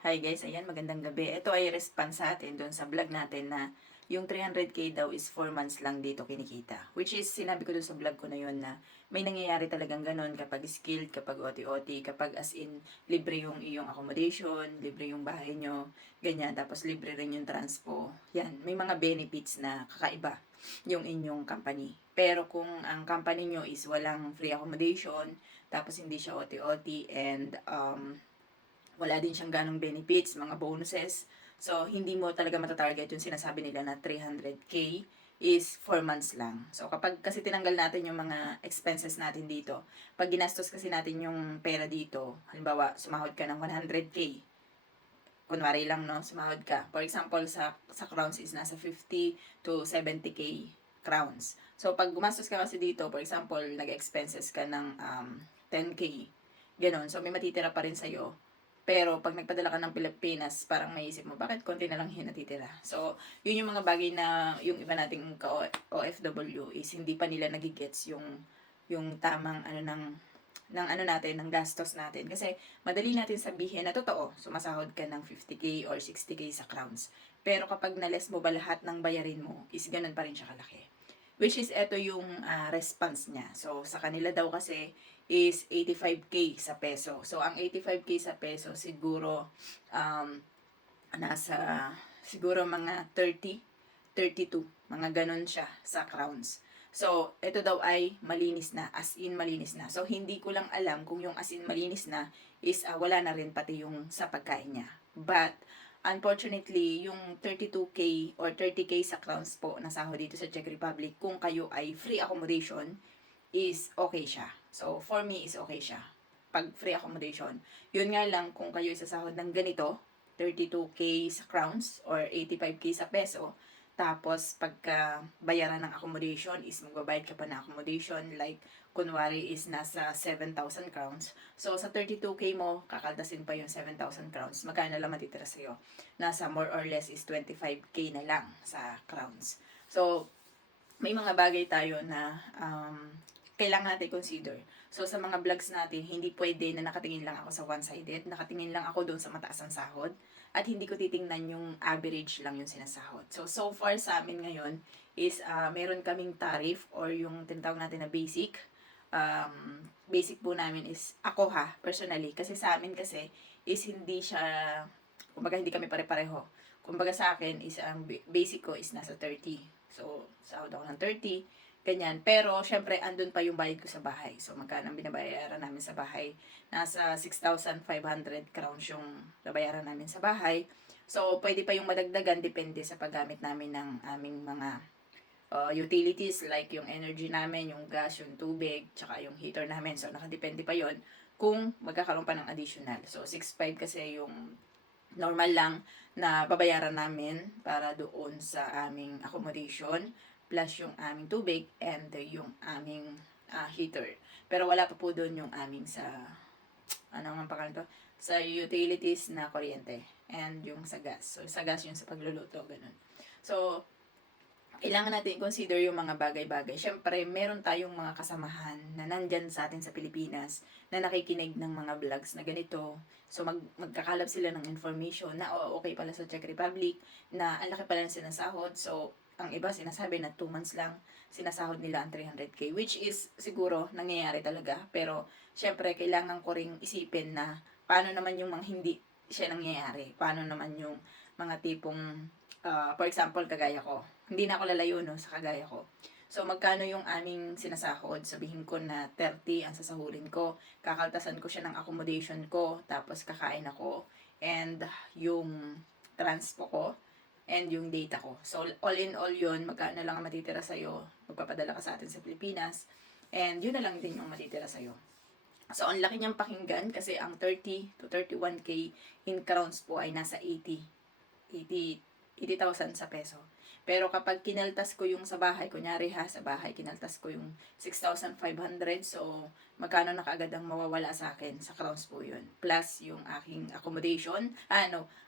Hi guys, ayan, magandang gabi. Ito ay response sa atin doon sa vlog natin na yung 300k daw is 4 months lang dito kinikita. Which is, sinabi ko doon sa vlog ko na yun na may nangyayari talagang ganun kapag skilled, kapag OT-OT, kapag as in libre yung iyong accommodation, libre yung bahay nyo, ganyan. Tapos libre rin yung transpo. Yan, may mga benefits na kakaiba yung inyong company. Pero kung ang company nyo is walang free accommodation, tapos hindi siya OT-OT and wala din siyang ganong benefits, mga bonuses. So, hindi mo talaga matatarget yung sinasabi nila na 300k is 4 months lang. So, kapag kasi tinanggal natin yung mga expenses natin dito, pag ginastos kasi natin yung pera dito, halimbawa, sumahod ka ng 100k, kunwari lang, no, sumahod ka. For example, sa crowns is nasa 50 to 70k crowns. So, pag gumastos ka kasi dito, for example, nag-expenses ka ng 10k, ganun. So, may matitira pa rin sa'yo. Pero pag nagpadala ka ng Pilipinas, parang maisip mo, bakit konti na lang yung natitira? So, yun yung mga bagay na yung iba nating OFW is hindi pa nila nagigets yung tamang ng ano natin, ng gastos natin. Kasi madali natin sabihin na totoo, sumasahod ka ng 50k or 60k sa crowns. Pero kapag nales mo ba lahat ng bayarin mo, is ganun pa rin siya kalaki. Which is, eto yung response niya. So, sa kanila daw kasi is 85k sa peso. So, ang 85k sa peso, siguro, nasa, siguro mga 30, 32, mga ganun siya sa crowns. So, ito daw ay malinis na, as in malinis na. So, hindi ko lang alam kung yung as in malinis na is wala na rin pati yung sa pagkain niya. But, unfortunately, yung 32k or 30k sa crowns po na sahod dito sa Czech Republic, kung kayo ay free accommodation, is okay siya. So, for me, is okay siya. Pag free accommodation. Yun nga lang, kung kayo isasahod ng ganito, 32k sa crowns or 85k sa peso, tapos pagka bayaran ng accommodation is magbabayad ka pa ng accommodation like kunwari is nasa 7,000 crowns. So sa 32k mo, kakaltasin pa yung 7,000 crowns. Magkano lang matitira sa'yo? Nasa more or less is 25k na lang sa crowns. So may mga bagay tayo na kailangan natin consider. So, sa mga vlogs natin, hindi pwede na nakatingin lang ako sa one-sided. Nakatingin lang ako doon sa mataas ang sahod. At hindi ko titingnan yung average lang yung sinasahod. So, so far sa amin ngayon is meron kaming tariff or yung tinatawag natin na basic. Basic po namin is, ako personally. Kasi sa amin kasi is hindi siya, kumbaga hindi kami pare-pareho. Kumbaga sa akin is ang basic ko is nasa 30. So, sahod ako ng 30, ganyan. Pero, syempre, andun pa yung bayad ko sa bahay. So, magkano ang binabayaran namin sa bahay? Nasa 6,500 crowns yung nabayaran namin sa bahay. So, pwede pa yung madagdagan, depende sa paggamit namin ng aming mga utilities like yung energy namin, yung gas, yung tubig, tsaka yung heater namin. So, nakadepende pa yon kung magkakaroon pa ng additional. So, 6,500 kasi yung normal lang na babayaran namin para doon sa aming accommodation plus yung aming tubig and yung aming heater. Pero wala pa po doon yung aming sa ano nga pangalan to? Sa utilities na kuryente and yung sa gas. So sa gas yung sa pagluluto ganun. So kailangan natin consider yung mga bagay-bagay. Siyempre, meron tayong mga kasamahan na nandyan sa atin sa Pilipinas na nakikinig ng mga vlogs na ganito. So, magkakalap sila ng information na okay pala sa Czech Republic, na ang laki pala ng sinasahod. So, ang iba sinasabi na 2 months lang sinasahod nila ang 300k, which is siguro nangyayari talaga. Pero, siyempre, kailangan ko ring isipin na paano naman yung mga hindi siya nangyayari. Paano naman yung mga tipong for example, kagaya ko. Hindi na ako lalayo, no, sa kagaya ko. So, magkano yung aming sinasahod? Sabihin ko na 30 ang sasahurin ko. Kakaltasan ko siya ng accommodation ko. Tapos, kakain ako. And, yung transpo ko. And, yung data ko. So, all in all yun, magkano lang ang matitira sa'yo. Magpapadala ka sa atin sa Pilipinas. And, yun na lang din yung matitira sa'yo. So, ang laki niyang pakinggan kasi ang 30 to 31k in crowns po ay nasa 80,000 sa peso. Pero kapag kinaltas ko yung sa bahay, kunyari sa bahay, kinaltas ko yung 6,500. So, magkano na kaagad ang mawawala sa akin? Sa crowns po yun. Plus yung aking accommodation,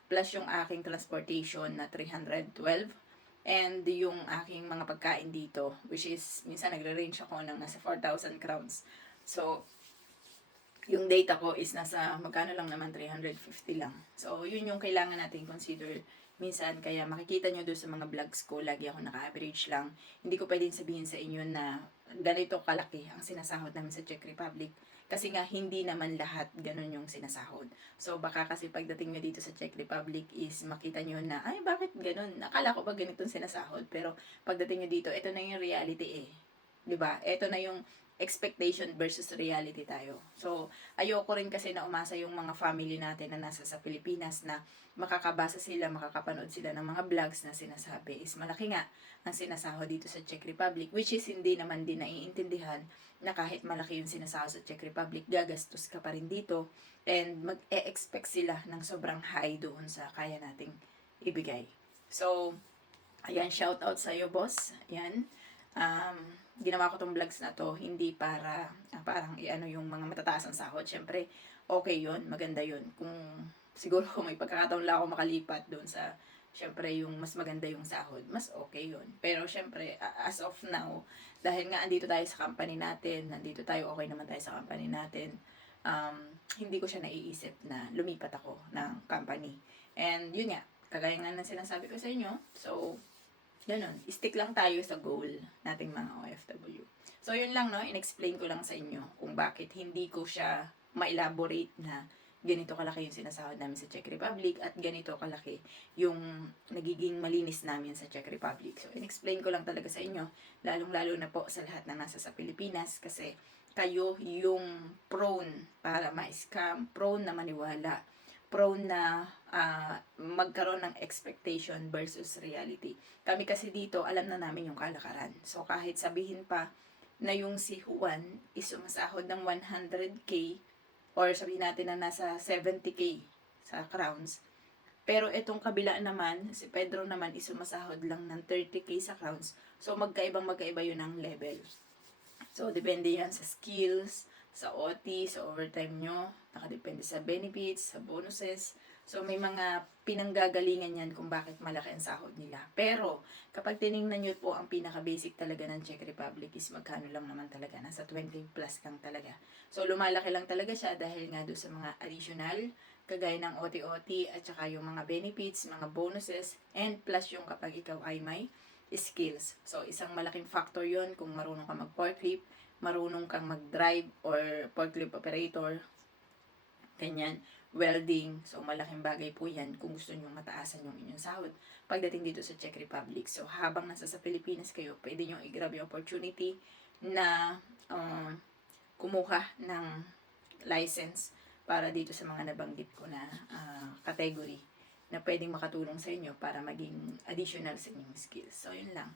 plus yung aking transportation na 312. And yung aking mga pagkain dito, which is, minsan nagre-range ako ng nasa 4,000 crowns. So, yung data ko is nasa magkano lang naman, 350 lang. So, yun yung kailangan natin consider minsan. Kaya makikita nyo doon sa mga vlogs ko, lagi ako naka-average lang. Hindi ko pwedeng sabihin sa inyo na ganito kalaki ang sinasahod namin sa Czech Republic. Kasi nga, hindi naman lahat ganun yung sinasahod. So, baka kasi pagdating nyo dito sa Czech Republic is makita nyo na, ay, bakit ganun? Nakala ko ba ganitong sinasahod? Pero, pagdating nyo dito, ito na yung reality eh. 'Di ba? Ito na yung expectation versus reality tayo. So, ayoko rin kasi na umasa yung mga family natin na nasa sa Pilipinas na makakabasa sila, makakapanood sila ng mga vlogs na sinasabi is malaki nga ang sinasahod dito sa Czech Republic, which is hindi naman din naiintindihan na kahit malaki yung sinasahod sa Czech Republic, gagastos ka pa rin dito and mag-e-expect sila ng sobrang high doon sa kaya nating ibigay. So, ayan, shout out sa iyo, boss. Ayan. Ginawa ko tong vlogs na to hindi para parang iano yung mga matataas ang sahod. Syempre, okay yun, maganda yun. Kung siguro kung may pagkakataon lang ako makalipat doon sa syempre yung mas maganda yung sahod, mas okay yun. Pero syempre, as of now, dahil nga andito tayo sa company natin, nandito tayo, okay naman tayo sa company natin, hindi ko siya naiisip na lumipat ako ng company. And yun nga, kagaya nga ng sinasabi ko sa inyo, so ganun, stick lang tayo sa goal nating mga OFW. So, yun lang, no? In-explain ko lang sa inyo kung bakit hindi ko siya ma-elaborate na ganito kalaki yung sinasahod namin sa Czech Republic at ganito kalaki yung nagiging malinis namin sa Czech Republic. So, in-explain ko lang talaga sa inyo, lalong-lalo na po sa lahat na nasa sa Pilipinas kasi kayo yung prone para ma-scam, prone na maniwala, prone na magkaroon ng expectation versus reality. Kami kasi dito, alam na namin yung kalakaran. So, kahit sabihin pa na yung si Juan is sumasahod ng 100k or sabihin natin na nasa 70k sa crowns. Pero itong kabila naman, si Pedro naman is sumasahod lang ng 30k sa crowns. So, magkaiba yun ang level. So, depende yan sa skills, sa OT, sa overtime nyo, nakadepende sa benefits, sa bonuses. So, may mga pinanggagalingan yan kung bakit malaki ang sahod nila. Pero, kapag tiningnan nyo po ang pinaka-basic talaga ng Czech Republic is magkano lang naman talaga, nasa 20 plus lang talaga. So, lumalaki lang talaga siya dahil nga doon sa mga additional, kagaya ng OT-OT at saka yung mga benefits, mga bonuses, and plus yung kapag ikaw ay may skills. So, isang malaking factor yon kung marunong ka mag-forklift, marunong kang mag-drive or forklift operator, ganyan, welding. So, malaking bagay po yan kung gusto nyo mataasan yung inyong sahod pagdating dito sa Czech Republic. So, habang nasa sa Pilipinas kayo, pwede nyo i-grab yung opportunity na kumuha ng license para dito sa mga nabanggit ko na category na pwedeng makatulong sa inyo para maging additional sa inyong skills. So, yun lang.